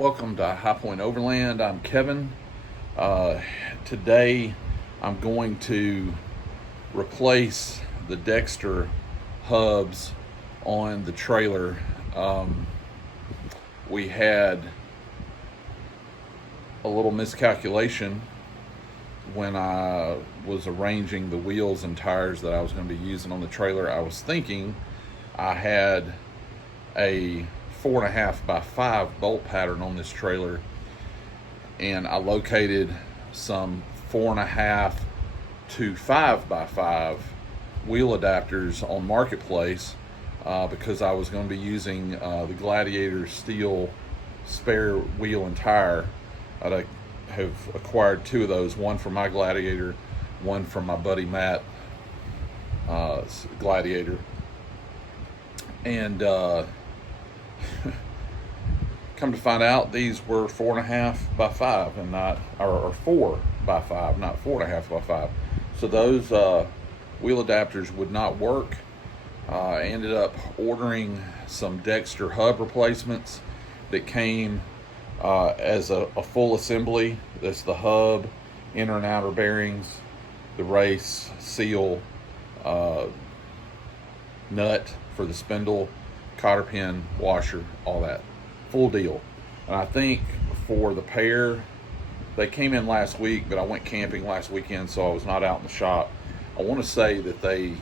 Welcome to High Point Overland. I'm Kevin. Today I'm going to replace the Dexter hubs on the trailer. We had a little miscalculation when I was arranging the wheels and tires that I was going to be using on the trailer. I was thinking I had a 4.5 by 5 bolt pattern on this trailer, and I located some 4.5 to 5 by 5 wheel adapters on Marketplace because I was going to be using the Gladiator steel spare wheel and tire. I have acquired 2 of those, one for my Gladiator, one from my buddy Matt Gladiator, and come to find out, these were 4.5 by 5 and not, or 4 by 5, not 4.5 by 5. So those wheel adapters would not work. I ended up ordering some Dexter hub replacements that came as a full assembly. That's the hub, inner and outer bearings, the race, seal, nut for the spindle, cotter pin, washer, all that. Full deal. And I think for the pair, they came in last week, but I went camping last weekend, so I was not out in the shop. I want to say that they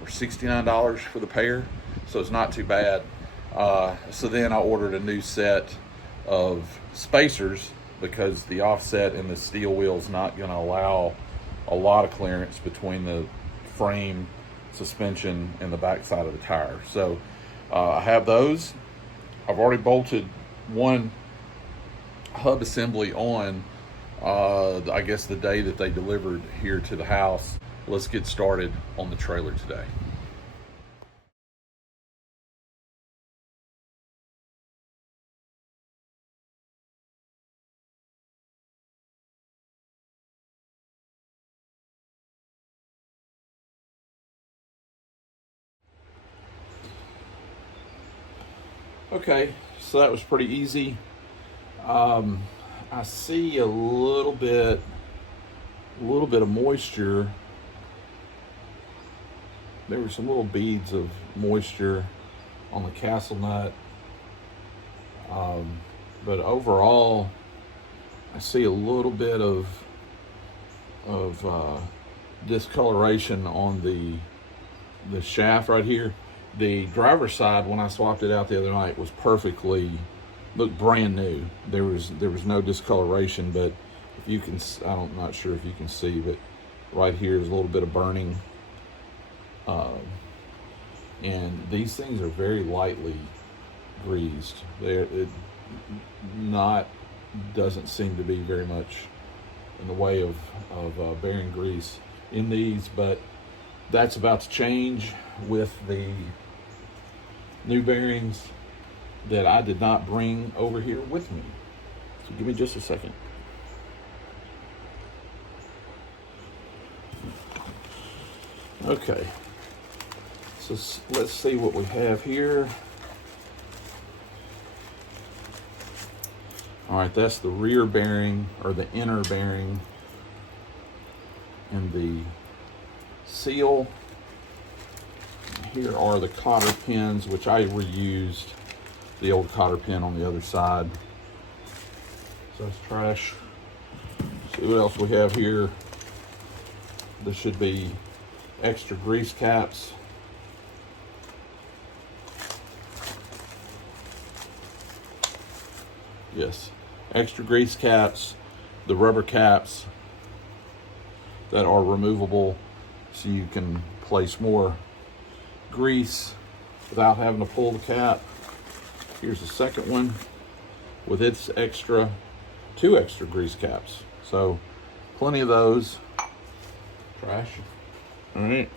were $69 for the pair, so it's not too bad. So then I ordered a new set of spacers because the offset in the steel wheel is not going to allow a lot of clearance between the frame, suspension, and the back side of the tire. So I have those. I've already bolted one hub assembly on, I guess the day that they delivered here to the house. Let's get started on the trailer today. Okay, so that was pretty easy. I see a little bit of moisture. There were some little beads of moisture on the castle nut, but overall, I see a little bit of discoloration on the shaft right here. The driver's side, when I swapped it out the other night, was looked brand new. There was no discoloration, but if you can, I'm not sure if you can see, but right here is a little bit of burning. And these things are very lightly greased. It doesn't seem to be very much in the way of bearing grease in these, but that's about to change with the new bearings that I did not bring over here with me. So give me just a second. Okay, so let's see what we have here. All right, that's the rear bearing, or the inner bearing, and the seal. Here are the cotter pins, which I reused the old cotter pin on the other side. So that's trash. See what else we have here. There should be extra grease caps. Yes, extra grease caps, the rubber caps that are removable so you can place more grease without having to pull the cap. Here's the second one with its 2 extra grease caps. So plenty of those. Trash. All right.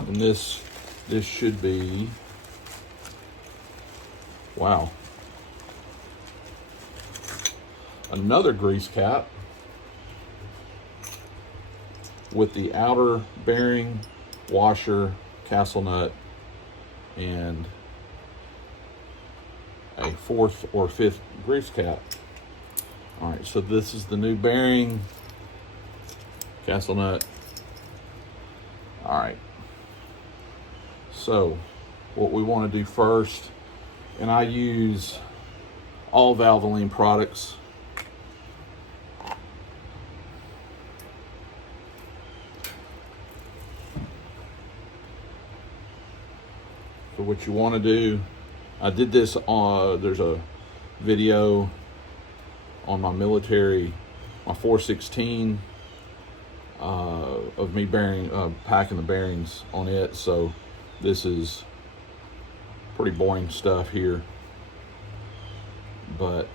And this should be, wow, another grease cap with the outer bearing, washer, castle nut, and a 4th or 5th grease cap. All right, so this is the new bearing, castle nut. All right, so what we want to do first, and I use all Valvoline products. So what you want to do, I did this on, there's a video on my military, my 416, of me packing the bearings on it. So this is pretty boring stuff here, but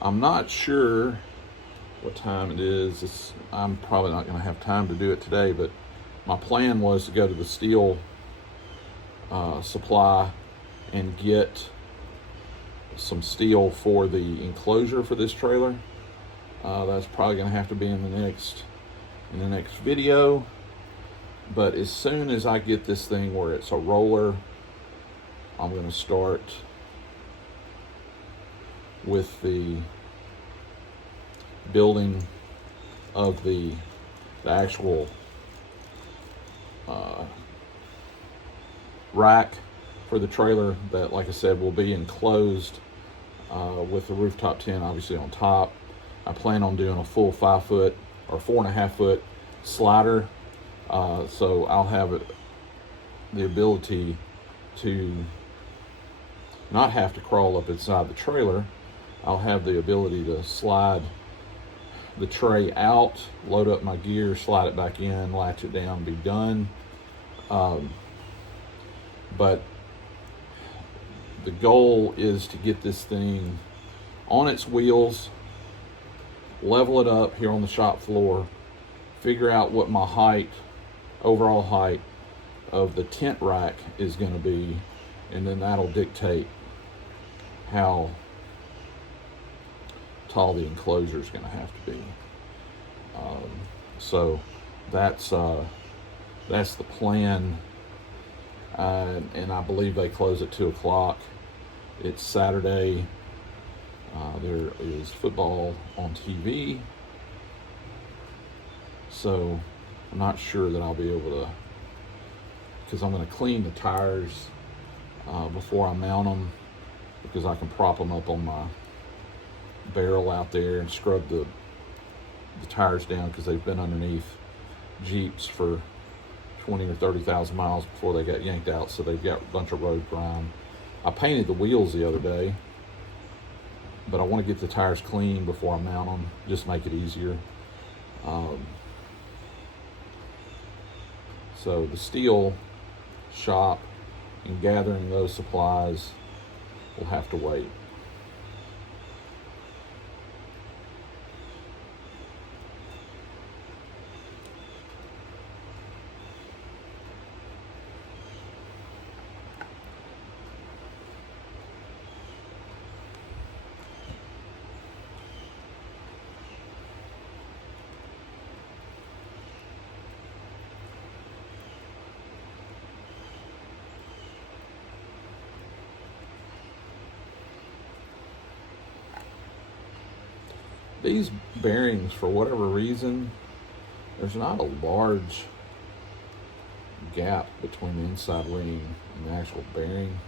I'm not sure what time it is. I'm probably not going to have time to do it today, but my plan was to go to the steel supply and get some steel for the enclosure for this trailer. That's probably going to have to be in the next video, but as soon as I get this thing where it's a roller, I'm going to start with the building of the actual rack for the trailer that, like I said, will be enclosed with the rooftop tent obviously on top. I plan on doing a full 5 foot or 4.5 foot slider, so I'll have the ability to not have to crawl up inside the trailer. I'll have the ability to slide the tray out, load up my gear, slide it back in, latch it down, be done. But the goal is to get this thing on its wheels, level it up here on the shop floor, figure out what my overall height of the tent rack is going to be, and then that'll dictate how tall the enclosure is going to have to be. So that's the plan, and I believe they close at 2 o'clock. It's Saturday. There is football on TV, so I'm not sure that I'll be able to, because I'm going to clean the tires before I mount them, because I can prop them up on my barrel out there and scrub the tires down, because they've been underneath Jeeps for 20 or 30,000 miles before they got yanked out, so they've got a bunch of road grime. I painted the wheels the other day, but I want to get the tires clean before I mount them, just make it easier. So the steel shop and gathering those supplies will have to wait. These bearings, for whatever reason, there's not a large gap between the inside ring and the actual bearing,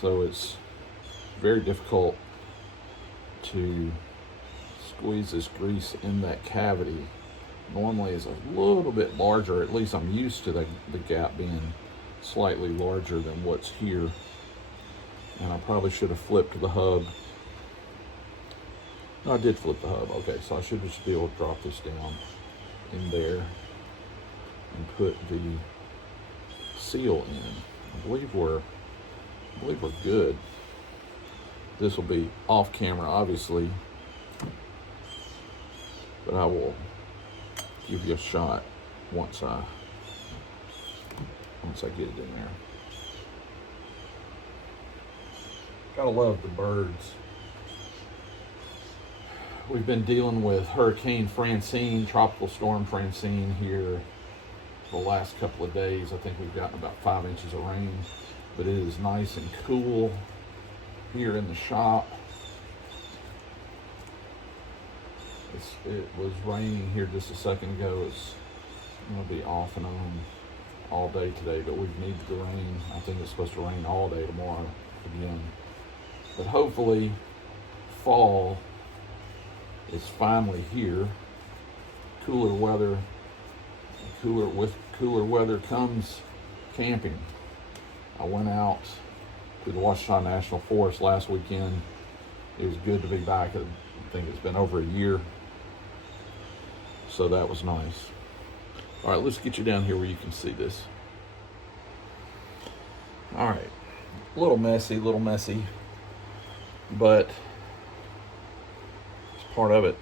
so it's very difficult to squeeze this grease in that cavity. Normally it's a little bit larger, at least I'm used to the gap being slightly larger than what's here, and I probably should have flipped the hub. No, I did flip the hub. Okay, so I should just be able to drop this down in there and put the seal in. I believe we're good. This will be off camera, obviously, but I will give you a shot once I get it in there. Gotta love the birds. We've been dealing with Hurricane Francine, Tropical Storm Francine here the last couple of days. I think we've gotten about 5 inches of rain, but it is nice and cool. here in the shop. It was raining here just a second ago. It's going to be off and on all day today, but we've needed the rain. I think it's supposed to rain all day tomorrow again. But hopefully fall is finally here. Cooler weather comes camping. I went out to the Ouachita National Forest last weekend. It was good to be back. I think it's been over a year, so that was nice. All right, let's get you down here where you can see this. All right, a little messy, but it's part of it.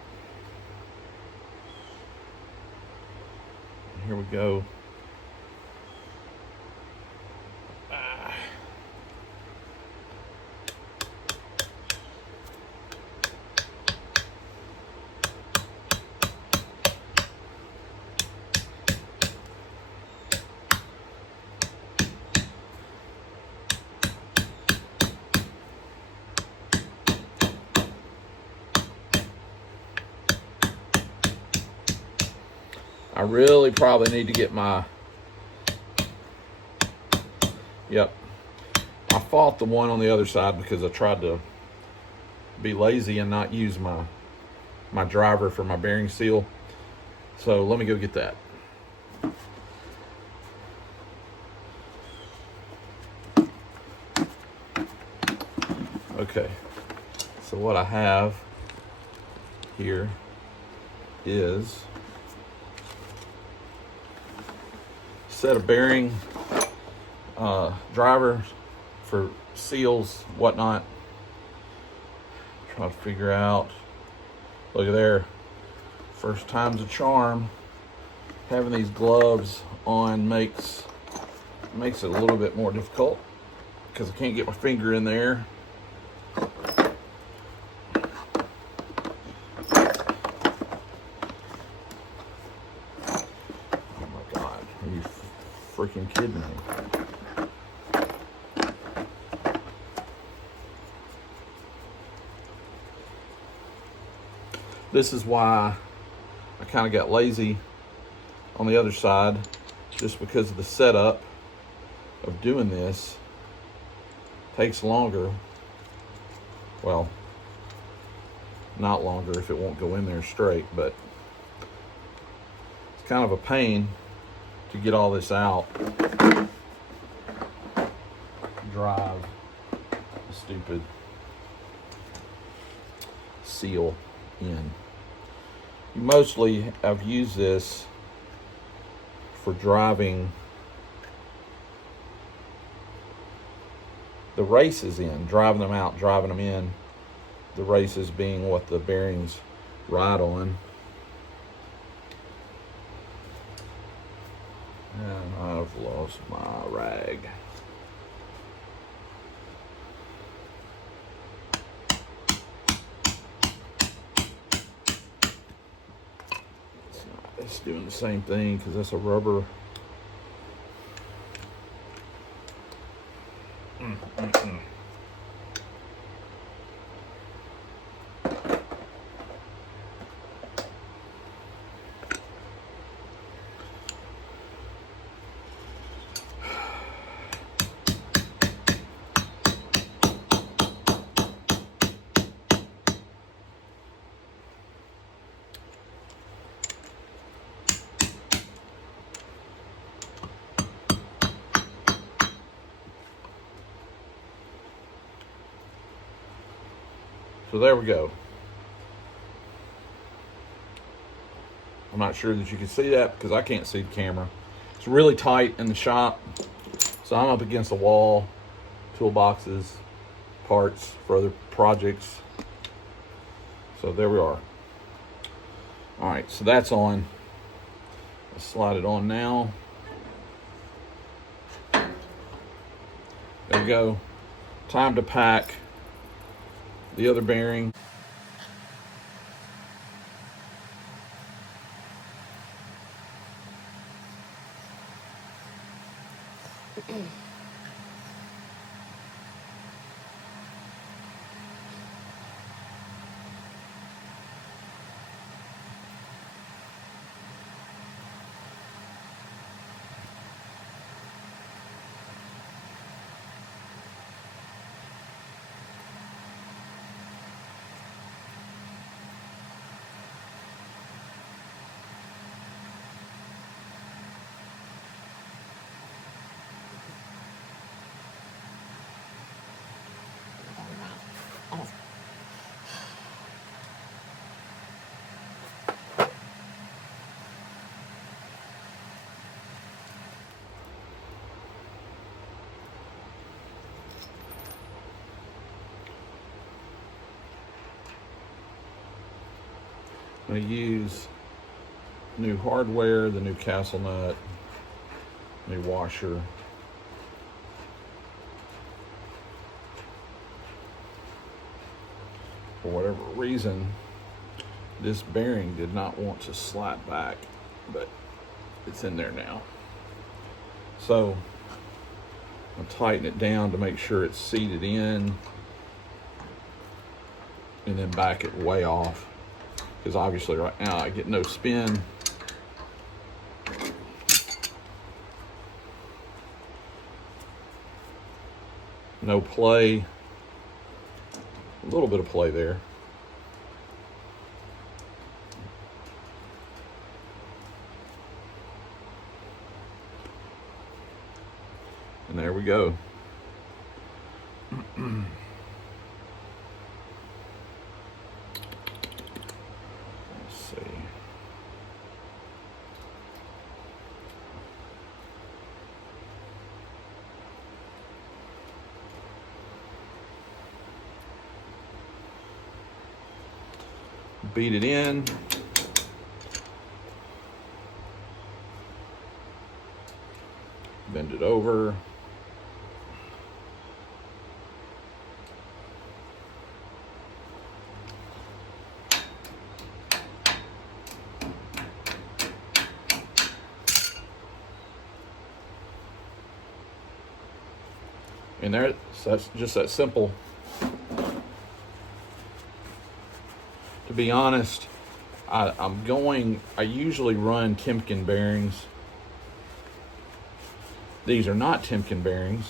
Here we go. I really probably need to get my, yep. I fought the one on the other side because I tried to be lazy and not use my driver for my bearing seal. So let me go get that. Okay, so what I have here is set of bearing drivers for seals, whatnot. Try to figure out, look at there, first time's a charm. Having these gloves on makes it a little bit more difficult because I can't get my finger in there. Freaking kidding me. This is why I kind of got lazy on the other side, just because of the setup of doing this takes longer. Well, not longer if it won't go in there straight, but it's kind of a pain to get all this out. Drive the stupid seal in. Mostly I've used this for driving the races in, driving them out, driving them in. The races being what the bearings ride on. And I've lost my rag. It's doing the same thing because that's a rubber. So there we go. I'm not sure that you can see that because I can't see the camera. It's really tight in the shop. So I'm up against the wall, toolboxes, parts for other projects. So there we are. All right, so that's on. Let's slide it on now. There we go. Time to pack the other bearing. I'm going to use new hardware, the new castle nut, new washer. For whatever reason, this bearing did not want to slide back, but it's in there now. So I'll tighten it down to make sure it's seated in, and then back it way off, because obviously right now I get no spin. No play. A little bit of play there. And there we go. Let's see. Beat it in. Bend it over. And there, that's just that simple. To be honest, I usually run Timken bearings. These are not Timken bearings.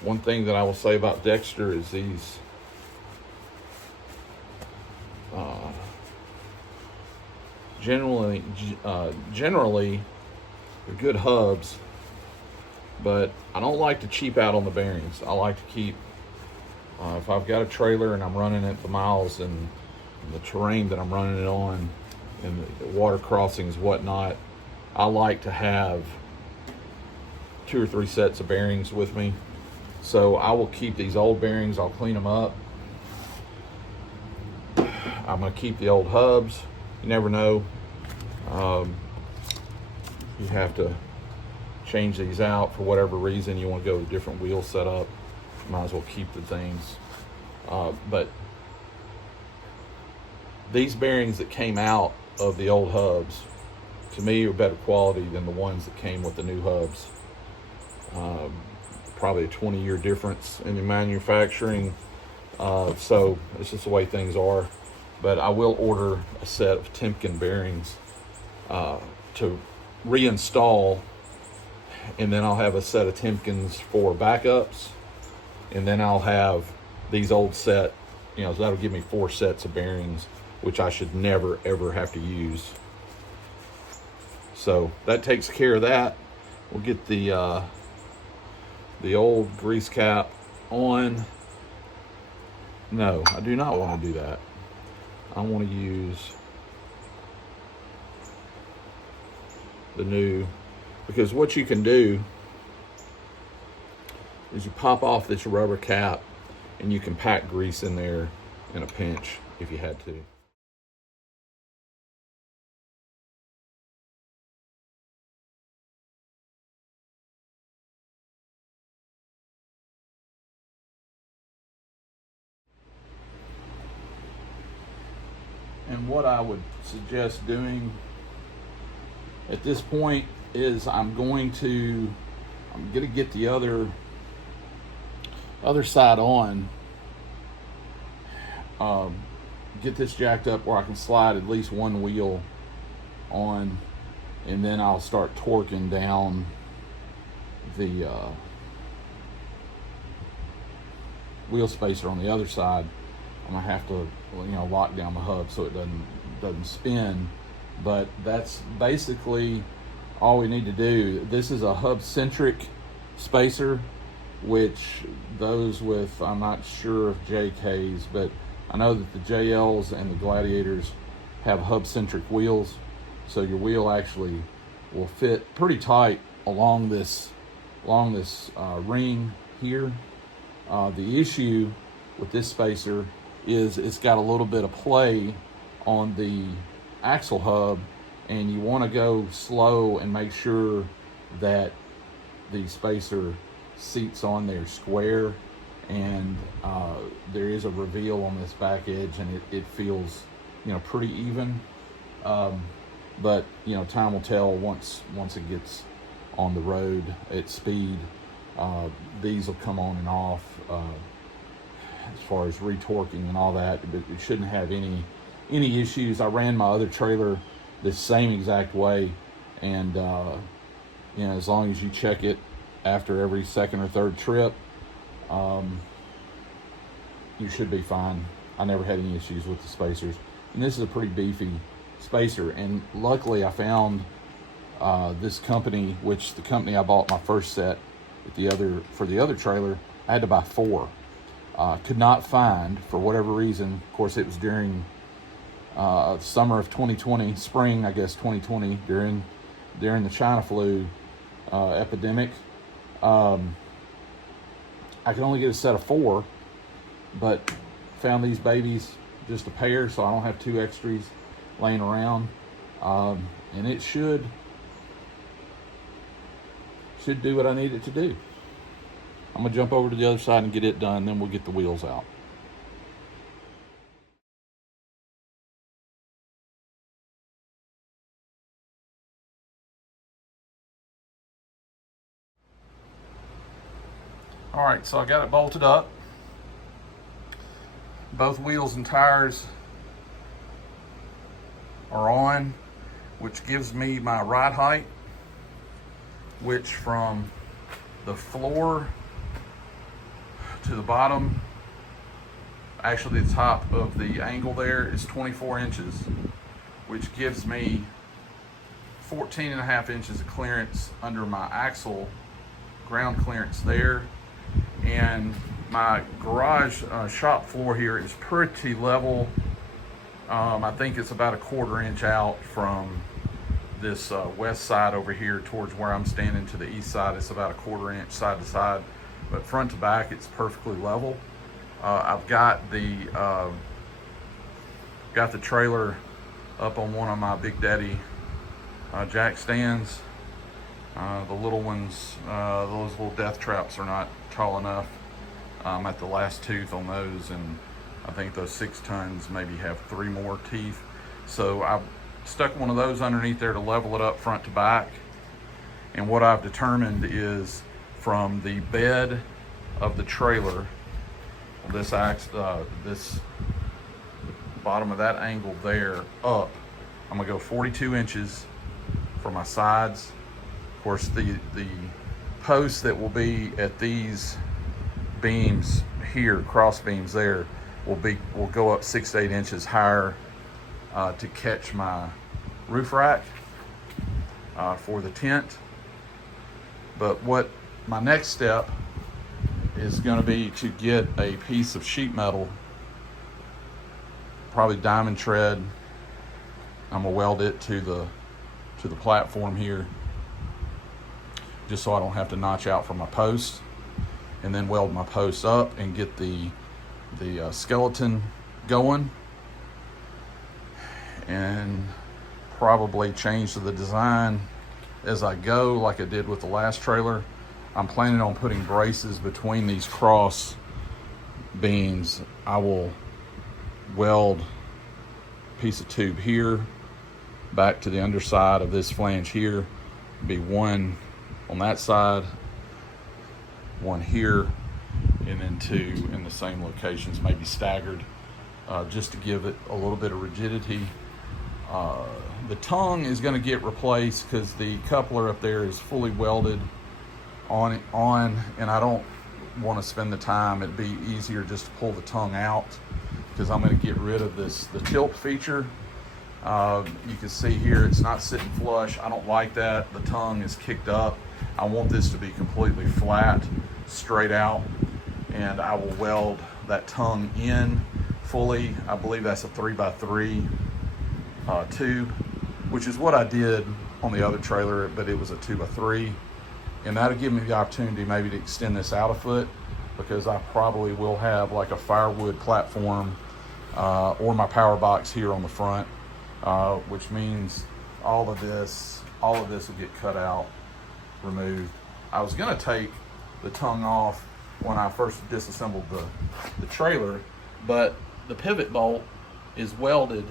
One thing that I will say about Dexter is these generally they're good hubs, but I don't like to cheap out on the bearings. I like to keep, if I've got a trailer and I'm running it the miles and the terrain that I'm running it on and the water crossings, whatnot, I like to have 2 or 3 sets of bearings with me. So I will keep these old bearings. I'll clean them up. I'm going to keep the old hubs. You never know. You have to change these out for whatever reason. You want to go with a different wheel setup, might as well keep the things. But these bearings that came out of the old hubs, to me, are better quality than the ones that came with the new hubs. Probably a 20-year difference in the manufacturing. So it's just the way things are. But I will order a set of Timken bearings to reinstall, and then I'll have a set of Timkens for backups, and then I'll have these old set, so that'll give me 4 sets of bearings, which I should never ever have to use. So that takes care of that. We'll get the old grease cap on. No, I do not want to do that. I want to use the new, because what you can do is you pop off this rubber cap and you can pack grease in there in a pinch if you had to. And what I would suggest doing at this point is I'm going to get the other side on, get this jacked up where I can slide at least one wheel on, and then I'll start torquing down the wheel spacer on the other side. I'm gonna have to, lock down the hub so it doesn't spin. But that's basically all we need to do. This is a hub-centric spacer, which those with, I'm not sure of JKs, but I know that the JLs and the Gladiators have hub-centric wheels, so your wheel actually will fit pretty tight along this ring here. The issue with this spacer is it's got a little bit of play on the axle hub, and you want to go slow and make sure that the spacer seats on there square, and there is a reveal on this back edge, and it feels, you know, pretty even. But you know, time will tell once it gets on the road at speed. These will come on and off as far as retorquing and all that, but it shouldn't have any issues. I ran my other trailer the same exact way, and you know, as long as you check it after every second or third trip, you should be fine. I never had any issues with the spacers, and this is a pretty beefy spacer. And luckily I found this company, which the company I bought my first set for the other trailer, I had to buy 4. Could not find, for whatever reason. Of course, it was during summer of 2020, spring, I guess, 2020, during the China flu epidemic. I could only get a set of 4, but found these babies, just a pair, so I don't have 2 extras laying around. And it should do what I need it to do. I'm gonna jump over to the other side and get it done, then we'll get the wheels out. All right, so I got it bolted up. Both wheels and tires are on, which gives me my ride height, which from the floor to the bottom, actually the top of the angle there, is 24 inches, which gives me 14.5 inches of clearance under my axle, ground clearance there. And my garage shop floor here is pretty level. I think it's about a 1/4 inch out from this west side over here towards where I'm standing to the east side. It's about a 1/4 inch side to side, but front to back it's perfectly level. I've got the trailer up on one of my Big Daddy jack stands. The little ones, those little death traps are not tall enough. I'm at the last tooth on those, and I think those 6 tons maybe have 3 more teeth. So I stuck one of those underneath there to level it up front to back. And what I've determined is, from the bed of the trailer, this bottom of that angle there up, I'm gonna go 42 inches for my sides. Of course, the posts that will be at these beams here, cross beams there, will go up 6 to 8 inches higher to catch my roof rack for the tent. But what my next step is going to be to get a piece of sheet metal, probably diamond tread. I'm gonna weld it to the platform here, just so I don't have to notch out from my post, and then weld my posts up and get the skeleton going, and probably change the design as I go, like I did with the last trailer. I'm planning on putting braces between these cross beams. I will weld a piece of tube here back to the underside of this flange here, be one on that side, one here, and then 2 in the same locations, maybe staggered, just to give it a little bit of rigidity. The tongue is going to get replaced because the coupler up there is fully welded on, and I don't want to spend the time. It'd be easier just to pull the tongue out, because I'm going to get rid of the tilt feature. You can see here it's not sitting flush. I don't like that. The tongue is kicked up. I want this to be completely flat, straight out, and I will weld that tongue in fully. I believe that's a 3x3 tube, which is what I did on the other trailer, but it was a 2x3, and that'll give me the opportunity maybe to extend this out a foot, because I probably will have like a firewood platform or my power box here on the front, which means all of this will get cut out, removed. I was gonna take the tongue off when I first disassembled the trailer, but the pivot bolt is welded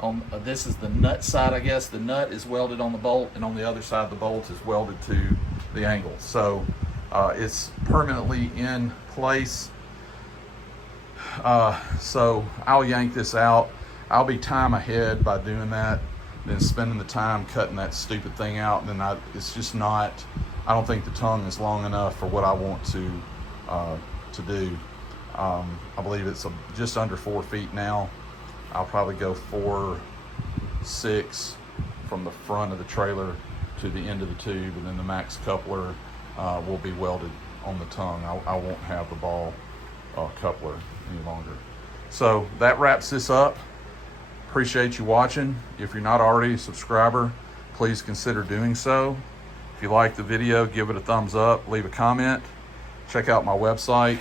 on, this is the nut side, I guess. The nut is welded on the bolt, and on the other side of the bolt is welded to the angle. So it's permanently in place. So I'll yank this out. I'll be time ahead by doing that, than spending the time cutting that stupid thing out. And then it's just not, I don't think the tongue is long enough for what I want to do. I believe it's just under 4 feet now. I'll probably go 4.6 from the front of the trailer to the end of the tube, and then the max coupler will be welded on the tongue. I won't have the ball coupler any longer. So that wraps this up. Appreciate you watching. If you're not already a subscriber, please consider doing so. If you like the video, give it a thumbs up, leave a comment. Check out my website,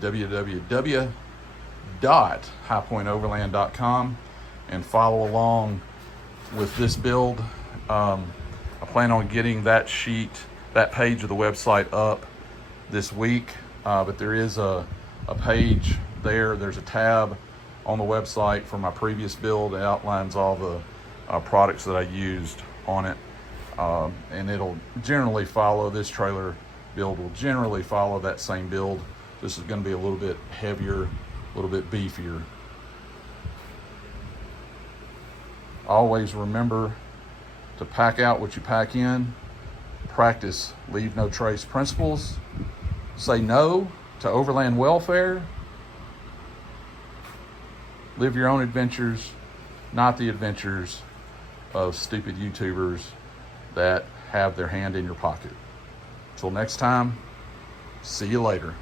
www.highpointoverland.com, and follow along with this build. I plan on getting that page of the website up this week, but there is a page there. There's a tab on the website for my previous build. It outlines all the products that I used on it, and it'll generally follow, this trailer build will generally follow that same build. This is going to be a little bit heavier, a little bit beefier. Always remember to pack out what you pack in. Practice leave no trace principles. Say no to overland welfare. Live your own adventures, not the adventures of stupid YouTubers that have their hand in your pocket. Till next time, see you later.